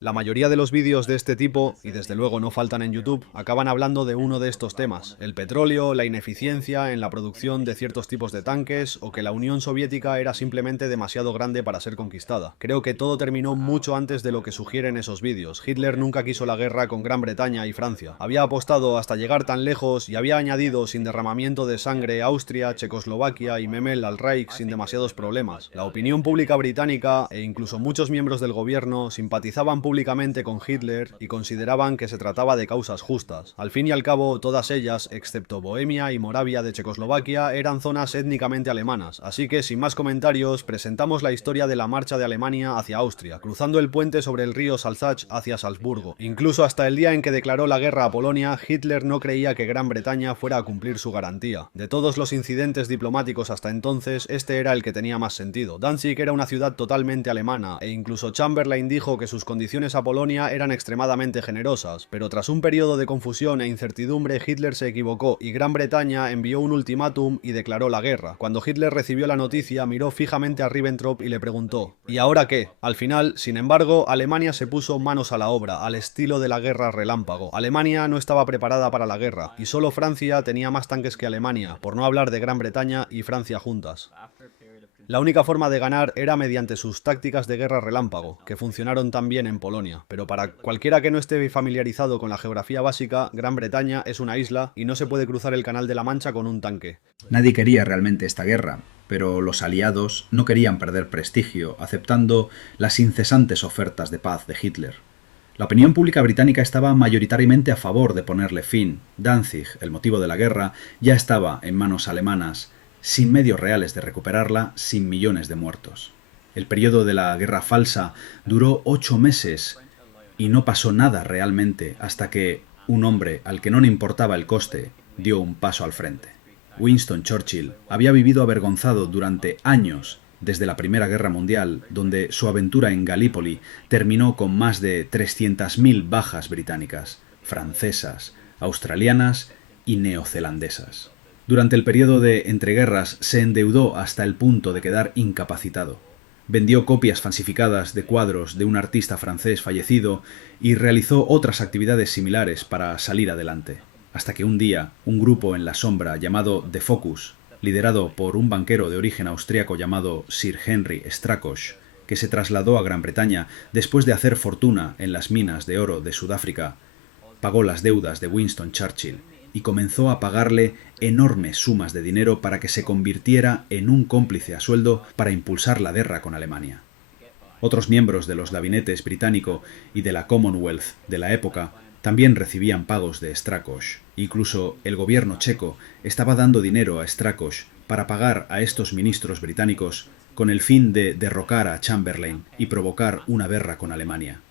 La mayoría de los vídeos de este tipo, y desde luego no faltan en YouTube, acaban hablando de uno de estos temas: el petróleo, la ineficiencia en la producción de ciertos tipos de tanques, o que la Unión Soviética era simplemente demasiado grande para ser conquistada. Creo que todo terminó mucho antes de lo que sugieren esos vídeos. Hitler nunca quiso la guerra con Gran Bretaña y Francia. Había apostado hasta llegar tan lejos y había añadido sin derramamiento de sangre Austria, Checoslovaquia y Memel al Reich sin demasiados problemas. La opinión pública británica e incluso muchos miembros del gobierno simpatizaban públicamente con Hitler y consideraban que se trataba de causas justas. Al fin y al cabo, todas ellas, excepto Bohemia y Moravia de Checoslovaquia, eran zonas étnicamente alemanas, así que sin más comentarios, presentamos la historia de la marcha de Alemania hacia Austria, cruzando el puente sobre el río Salzach hacia Salzburgo. Incluso hasta el día en que declaró la guerra a Polonia, Hitler no creía que Gran Bretaña fuera a cumplir su garantía. De todos los incidentes diplomáticos hasta entonces, este era el que tenía más sentido. Danzig era una ciudad totalmente alemana, e incluso Chamberlain dijo que sus condiciones a Polonia eran extremadamente generosas, pero tras un periodo de confusión e incertidumbre, Hitler se equivocó y Gran Bretaña envió un ultimátum y declaró la guerra. Cuando Hitler recibió la noticia, miró fijamente a Ribbentrop y le preguntó: ¿y ahora qué? Al final, sin embargo, Alemania se puso manos a la obra, al estilo de la guerra relámpago. Alemania no estaba preparada para la guerra, y solo Francia tenía más tanques que Alemania, por no hablar de Gran Bretaña y Francia juntas. La única forma de ganar era mediante sus tácticas de guerra relámpago, que funcionaron tan bien en Polonia. Pero para cualquiera que no esté familiarizado con la geografía básica, Gran Bretaña es una isla y no se puede cruzar el Canal de la Mancha con un tanque. Nadie quería realmente esta guerra, pero los aliados no querían perder prestigio, aceptando las incesantes ofertas de paz de Hitler. La opinión pública británica estaba mayoritariamente a favor de ponerle fin. Danzig, el motivo de la guerra, ya estaba en manos alemanas, sin medios reales de recuperarla, sin millones de muertos. El periodo de la Guerra Falsa duró 8 meses y no pasó nada realmente hasta que un hombre al que no le importaba el coste dio un paso al frente. Winston Churchill había vivido avergonzado durante años desde la Primera Guerra Mundial, donde su aventura en Galípoli terminó con más de 300.000 bajas británicas, francesas, australianas y neozelandesas. Durante el periodo de entreguerras se endeudó hasta el punto de quedar incapacitado. Vendió copias falsificadas de cuadros de un artista francés fallecido y realizó otras actividades similares para salir adelante. Hasta que un día, un grupo en la sombra llamado The Focus, liderado por un banquero de origen austriaco llamado Sir Henry Strakosch, que se trasladó a Gran Bretaña después de hacer fortuna en las minas de oro de Sudáfrica, pagó las deudas de Winston Churchill y comenzó a pagarle enormes sumas de dinero para que se convirtiera en un cómplice a sueldo para impulsar la guerra con Alemania. Otros miembros de los gabinetes británico y de la Commonwealth de la época también recibían pagos de Strakosch. Incluso el gobierno checo estaba dando dinero a Strakosch para pagar a estos ministros británicos con el fin de derrocar a Chamberlain y provocar una guerra con Alemania.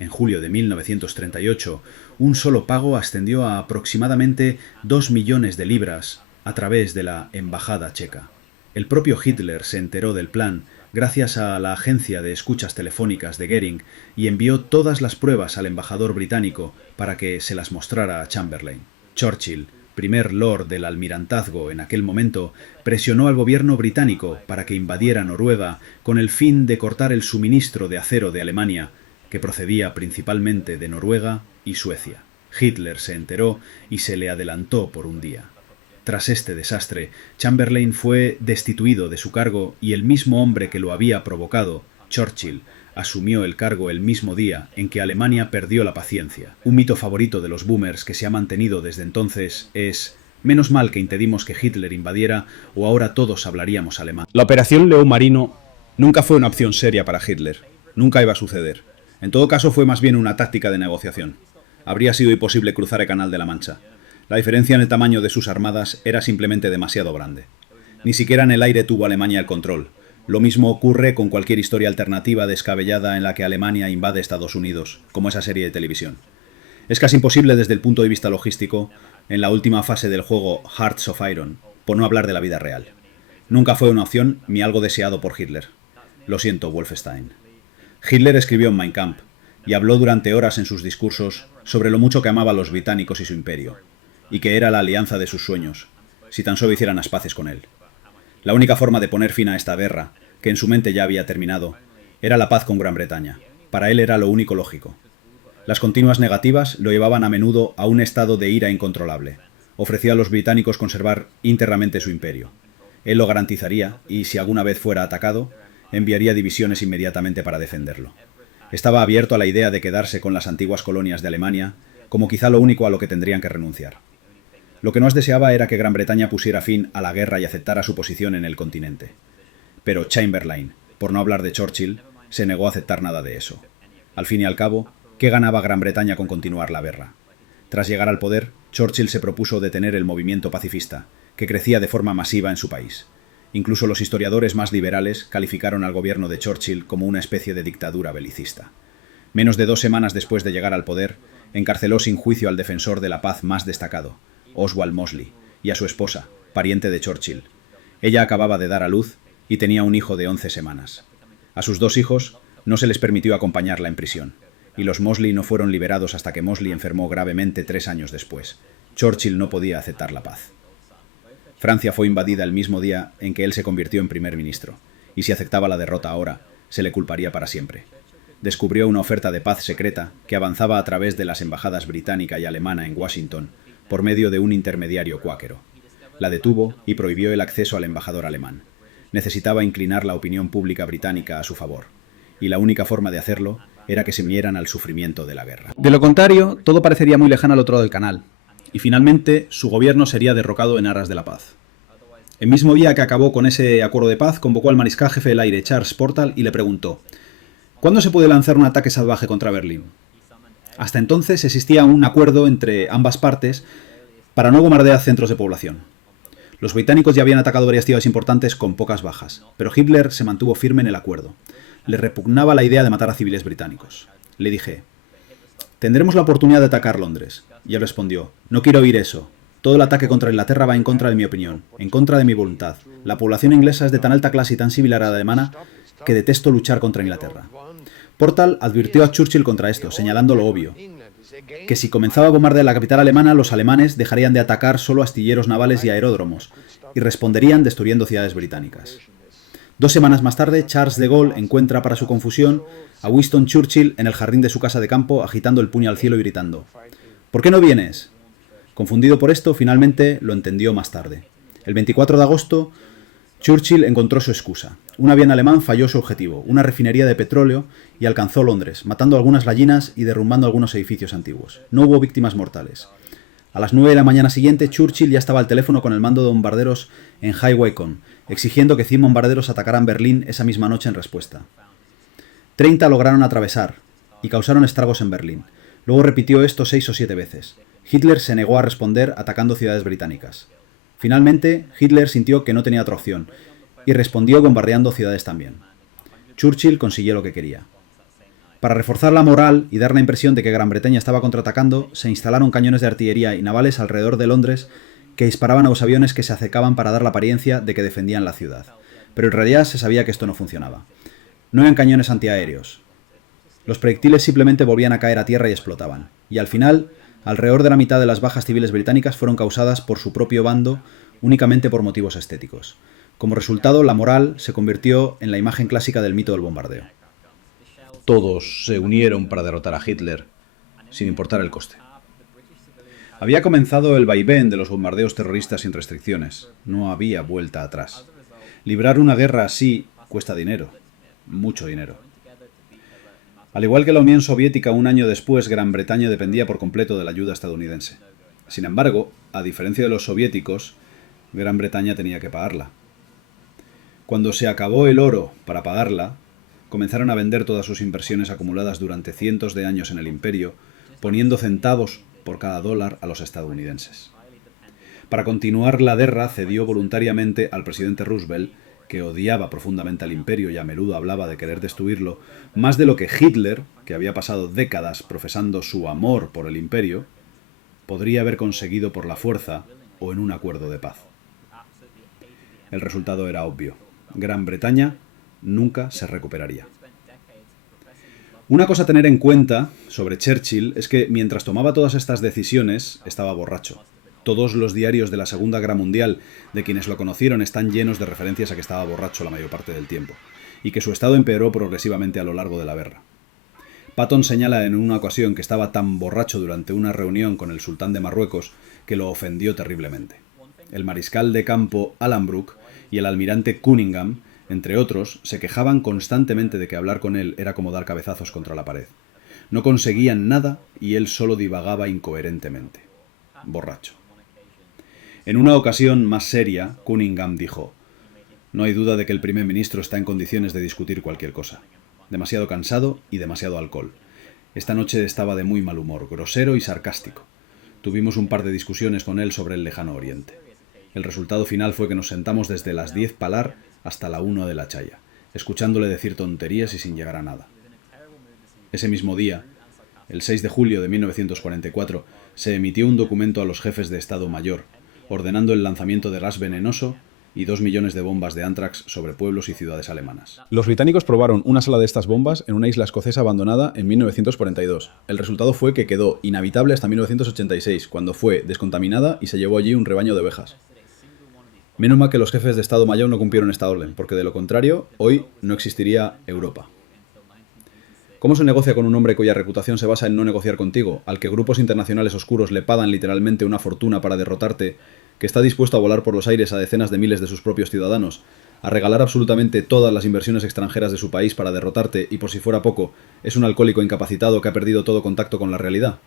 En julio de 1938, un solo pago ascendió a aproximadamente 2 millones de libras a través de la embajada checa. El propio Hitler se enteró del plan gracias a la agencia de escuchas telefónicas de Goering y envió todas las pruebas al embajador británico para que se las mostrara a Chamberlain. Churchill, primer lord del almirantazgo en aquel momento, presionó al gobierno británico para que invadiera Noruega con el fin de cortar el suministro de acero de Alemania, que procedía principalmente de Noruega y Suecia. Hitler se enteró y se le adelantó por un día. Tras este desastre, Chamberlain fue destituido de su cargo y el mismo hombre que lo había provocado, Churchill, asumió el cargo el mismo día en que Alemania perdió la paciencia. Un mito favorito de los boomers que se ha mantenido desde entonces es: menos mal que impedimos que Hitler invadiera o ahora todos hablaríamos alemán. La operación León Marino nunca fue una opción seria para Hitler. Nunca iba a suceder. En todo caso, fue más bien una táctica de negociación. Habría sido imposible cruzar el Canal de la Mancha. La diferencia en el tamaño de sus armadas era simplemente demasiado grande. Ni siquiera en el aire tuvo Alemania el control. Lo mismo ocurre con cualquier historia alternativa descabellada en la que Alemania invade Estados Unidos, como esa serie de televisión. Es casi imposible desde el punto de vista logístico, en la última fase del juego Hearts of Iron, por no hablar de la vida real. Nunca fue una opción ni algo deseado por Hitler. Lo siento, Wolfenstein. Hitler escribió en Mein Kampf y habló durante horas en sus discursos sobre lo mucho que amaba a los británicos y su imperio, y que era la alianza de sus sueños, si tan solo hicieran las paces con él. La única forma de poner fin a esta guerra, que en su mente ya había terminado, era la paz con Gran Bretaña. Para él era lo único lógico. Las continuas negativas lo llevaban a menudo a un estado de ira incontrolable. Ofrecía a los británicos conservar íntegramente su imperio. Él lo garantizaría y, si alguna vez fuera atacado, enviaría divisiones inmediatamente para defenderlo. Estaba abierto a la idea de quedarse con las antiguas colonias de Alemania, como quizá lo único a lo que tendrían que renunciar. Lo que más deseaba era que Gran Bretaña pusiera fin a la guerra y aceptara su posición en el continente. Pero Chamberlain, por no hablar de Churchill, se negó a aceptar nada de eso. Al fin y al cabo, ¿qué ganaba Gran Bretaña con continuar la guerra? Tras llegar al poder, Churchill se propuso detener el movimiento pacifista, que crecía de forma masiva en su país. Incluso los historiadores más liberales calificaron al gobierno de Churchill como una especie de dictadura belicista. Menos de 2 semanas después de llegar al poder, encarceló sin juicio al defensor de la paz más destacado, Oswald Mosley, y a su esposa, pariente de Churchill. Ella acababa de dar a luz y tenía un hijo de 11 semanas. A sus 2 hijos no se les permitió acompañarla en prisión, y los Mosley no fueron liberados hasta que Mosley enfermó gravemente 3 años después. Churchill no podía aceptar la paz. Francia fue invadida el mismo día en que él se convirtió en primer ministro, y si aceptaba la derrota ahora, se le culparía para siempre. Descubrió una oferta de paz secreta que avanzaba a través de las embajadas británica y alemana en Washington, por medio de un intermediario cuáquero. La detuvo y prohibió el acceso al embajador alemán. Necesitaba inclinar la opinión pública británica a su favor, y la única forma de hacerlo era que se unieran al sufrimiento de la guerra. De lo contrario, todo parecería muy lejano al otro lado del canal, y finalmente su gobierno sería derrocado en aras de la paz. El mismo día que acabó con ese acuerdo de paz, convocó al mariscal jefe del aire Charles Portal y le preguntó: ¿cuándo se puede lanzar un ataque salvaje contra Berlín? Hasta entonces existía un acuerdo entre ambas partes para no bombardear centros de población. Los británicos ya habían atacado varias ciudades importantes con pocas bajas, pero Hitler se mantuvo firme en el acuerdo. Le repugnaba la idea de matar a civiles británicos. Le dije: «Tendremos la oportunidad de atacar Londres». Y él respondió: «No quiero oír eso. Todo el ataque contra Inglaterra va en contra de mi opinión, en contra de mi voluntad. La población inglesa es de tan alta clase y tan similar a la alemana que detesto luchar contra Inglaterra». Portal advirtió a Churchill contra esto, señalando lo obvio: que si comenzaba a bombardear la capital alemana, los alemanes dejarían de atacar solo astilleros navales y aeródromos, y responderían destruyendo ciudades británicas. 2 semanas más tarde, Charles de Gaulle encuentra, para su confusión, a Winston Churchill en el jardín de su casa de campo, agitando el puño al cielo y gritando: «¿Por qué no vienes?». Confundido por esto, finalmente lo entendió más tarde. El 24 de agosto, Churchill encontró su excusa. Un avión alemán falló su objetivo, una refinería de petróleo, y alcanzó Londres, matando algunas gallinas y derrumbando algunos edificios antiguos. No hubo víctimas mortales. A las 9 de la mañana siguiente, Churchill ya estaba al teléfono con el mando de bombarderos en High Wycombe, exigiendo que 100 bombarderos atacaran Berlín esa misma noche en respuesta. 30 lograron atravesar y causaron estragos en Berlín. Luego repitió esto 6 o 7 veces. Hitler se negó a responder atacando ciudades británicas. Finalmente, Hitler sintió que no tenía otra opción y respondió bombardeando ciudades también. Churchill consiguió lo que quería. Para reforzar la moral y dar la impresión de que Gran Bretaña estaba contraatacando, se instalaron cañones de artillería y navales alrededor de Londres que disparaban a los aviones que se acercaban para dar la apariencia de que defendían la ciudad. Pero en realidad se sabía que esto no funcionaba. No eran cañones antiaéreos. Los proyectiles simplemente volvían a caer a tierra y explotaban. Y al final, alrededor de la mitad de las bajas civiles británicas fueron causadas por su propio bando únicamente por motivos estéticos. Como resultado, la moral se convirtió en la imagen clásica del mito del bombardeo. Todos se unieron para derrotar a Hitler, sin importar el coste. Había comenzado el vaivén de los bombardeos terroristas sin restricciones. No había vuelta atrás. Librar una guerra así cuesta dinero, mucho dinero. Al igual que la Unión Soviética, un año después, Gran Bretaña dependía por completo de la ayuda estadounidense. Sin embargo, a diferencia de los soviéticos, Gran Bretaña tenía que pagarla. Cuando se acabó el oro para pagarla, comenzaron a vender todas sus inversiones acumuladas durante cientos de años en el imperio, poniendo centavos por cada dólar a los estadounidenses. Para continuar la guerra, cedió voluntariamente al presidente Roosevelt, que odiaba profundamente al imperio y a menudo hablaba de querer destruirlo, más de lo que Hitler, que había pasado décadas profesando su amor por el imperio, podría haber conseguido por la fuerza o en un acuerdo de paz. El resultado era obvio. Gran Bretaña nunca se recuperaría. Una cosa a tener en cuenta sobre Churchill es que mientras tomaba todas estas decisiones estaba borracho. Todos los diarios de la Segunda Guerra Mundial de quienes lo conocieron están llenos de referencias a que estaba borracho la mayor parte del tiempo, y que su estado empeoró progresivamente a lo largo de la guerra. Patton señala en una ocasión que estaba tan borracho durante una reunión con el sultán de Marruecos que lo ofendió terriblemente. El mariscal de campo Alanbrooke y el almirante Cunningham, entre otros, se quejaban constantemente de que hablar con él era como dar cabezazos contra la pared. No conseguían nada y él solo divagaba incoherentemente. Borracho. En una ocasión más seria, Cunningham dijo: «No hay duda de que el primer ministro está en condiciones de discutir cualquier cosa. Demasiado cansado y demasiado alcohol. Esta noche estaba de muy mal humor, grosero y sarcástico. Tuvimos un par de discusiones con él sobre el lejano oriente. El resultado final fue que nos sentamos desde las 10 Palar hasta la 1 de la Chaya, escuchándole decir tonterías y sin llegar a nada». Ese mismo día, el 6 de julio de 1944, se emitió un documento a los jefes de Estado Mayor, ordenando el lanzamiento de gas venenoso y 2 millones de bombas de anthrax sobre pueblos y ciudades alemanas. Los británicos probaron una sola de estas bombas en una isla escocesa abandonada en 1942. El resultado fue que quedó inhabitable hasta 1986, cuando fue descontaminada y se llevó allí un rebaño de ovejas. Menos mal que los jefes de Estado Mayor no cumplieron esta orden, porque de lo contrario, hoy no existiría Europa. ¿Cómo se negocia con un hombre cuya reputación se basa en no negociar contigo, al que grupos internacionales oscuros le pagan literalmente una fortuna para derrotarte, que está dispuesto a volar por los aires a decenas de miles de sus propios ciudadanos, a regalar absolutamente todas las inversiones extranjeras de su país para derrotarte y, por si fuera poco, es un alcohólico incapacitado que ha perdido todo contacto con la realidad?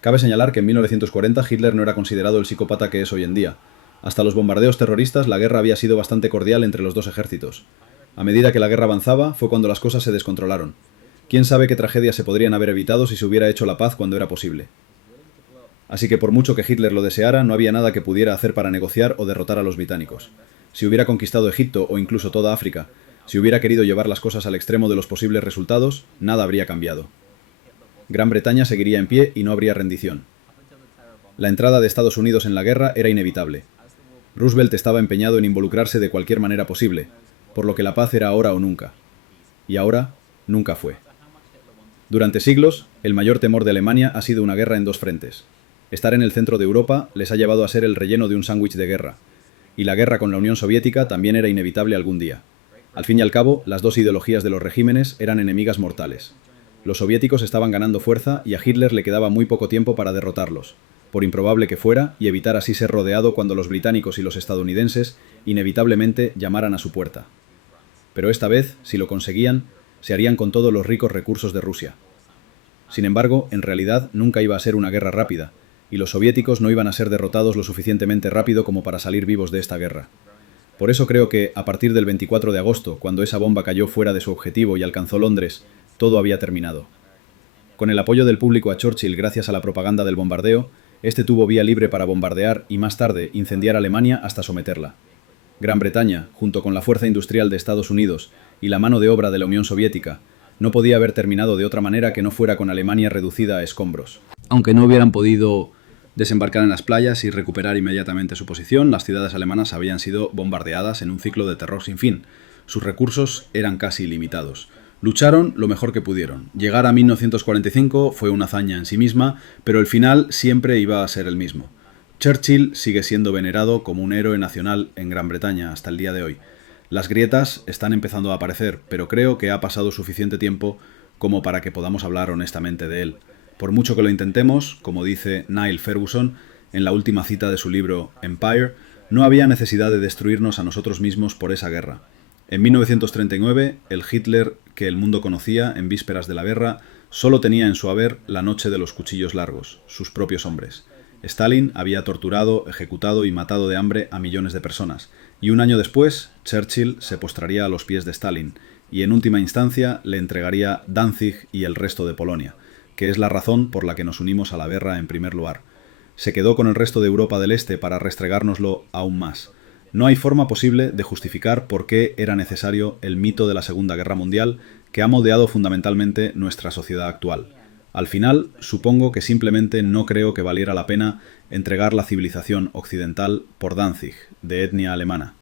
Cabe señalar que en 1940 Hitler no era considerado el psicópata que es hoy en día. Hasta los bombardeos terroristas, la guerra había sido bastante cordial entre los dos ejércitos. A medida que la guerra avanzaba, fue cuando las cosas se descontrolaron. ¿Quién sabe qué tragedias se podrían haber evitado si se hubiera hecho la paz cuando era posible? Así que por mucho que Hitler lo deseara, no había nada que pudiera hacer para negociar o derrotar a los británicos. Si hubiera conquistado Egipto o incluso toda África, si hubiera querido llevar las cosas al extremo de los posibles resultados, nada habría cambiado. Gran Bretaña seguiría en pie y no habría rendición. La entrada de Estados Unidos en la guerra era inevitable. Roosevelt estaba empeñado en involucrarse de cualquier manera posible, por lo que la paz era ahora o nunca. Y ahora, nunca fue. Durante siglos, el mayor temor de Alemania ha sido una guerra en dos frentes. Estar en el centro de Europa les ha llevado a ser el relleno de un sándwich de guerra, y la guerra con la Unión Soviética también era inevitable algún día. Al fin y al cabo, las dos ideologías de los regímenes eran enemigas mortales. Los soviéticos estaban ganando fuerza y a Hitler le quedaba muy poco tiempo para derrotarlos, por improbable que fuera, y evitar así ser rodeado cuando los británicos y los estadounidenses inevitablemente llamaran a su puerta. Pero esta vez, si lo conseguían, se harían con todos los ricos recursos de Rusia. Sin embargo, en realidad nunca iba a ser una guerra rápida, y los soviéticos no iban a ser derrotados lo suficientemente rápido como para salir vivos de esta guerra. Por eso creo que, a partir del 24 de agosto, cuando esa bomba cayó fuera de su objetivo y alcanzó Londres, todo había terminado. Con el apoyo del público a Churchill gracias a la propaganda del bombardeo, este tuvo vía libre para bombardear y más tarde incendiar Alemania hasta someterla. Gran Bretaña, junto con la fuerza industrial de Estados Unidos y la mano de obra de la Unión Soviética, no podía haber terminado de otra manera que no fuera con Alemania reducida a escombros. Aunque no hubieran podido desembarcar en las playas y recuperar inmediatamente su posición, las ciudades alemanas habían sido bombardeadas en un ciclo de terror sin fin. Sus recursos eran casi ilimitados. Lucharon lo mejor que pudieron. Llegar a 1945 fue una hazaña en sí misma, pero el final siempre iba a ser el mismo. Churchill sigue siendo venerado como un héroe nacional en Gran Bretaña hasta el día de hoy. Las grietas están empezando a aparecer, pero creo que ha pasado suficiente tiempo como para que podamos hablar honestamente de él. Por mucho que lo intentemos, como dice Niall Ferguson en la última cita de su libro Empire, no había necesidad de destruirnos a nosotros mismos por esa guerra. En 1939, el Hitler que el mundo conocía en vísperas de la guerra solo tenía en su haber la noche de los cuchillos largos, sus propios hombres. Stalin había torturado, ejecutado y matado de hambre a millones de personas, y un año después, Churchill se postraría a los pies de Stalin, y en última instancia le entregaría Danzig y el resto de Polonia, que es la razón por la que nos unimos a la guerra en primer lugar. Se quedó con el resto de Europa del Este para restregárnoslo aún más. No hay forma posible de justificar por qué era necesario el mito de la Segunda Guerra Mundial que ha moldeado fundamentalmente nuestra sociedad actual. Al final, supongo que simplemente no creo que valiera la pena entregar la civilización occidental por Danzig, de etnia alemana.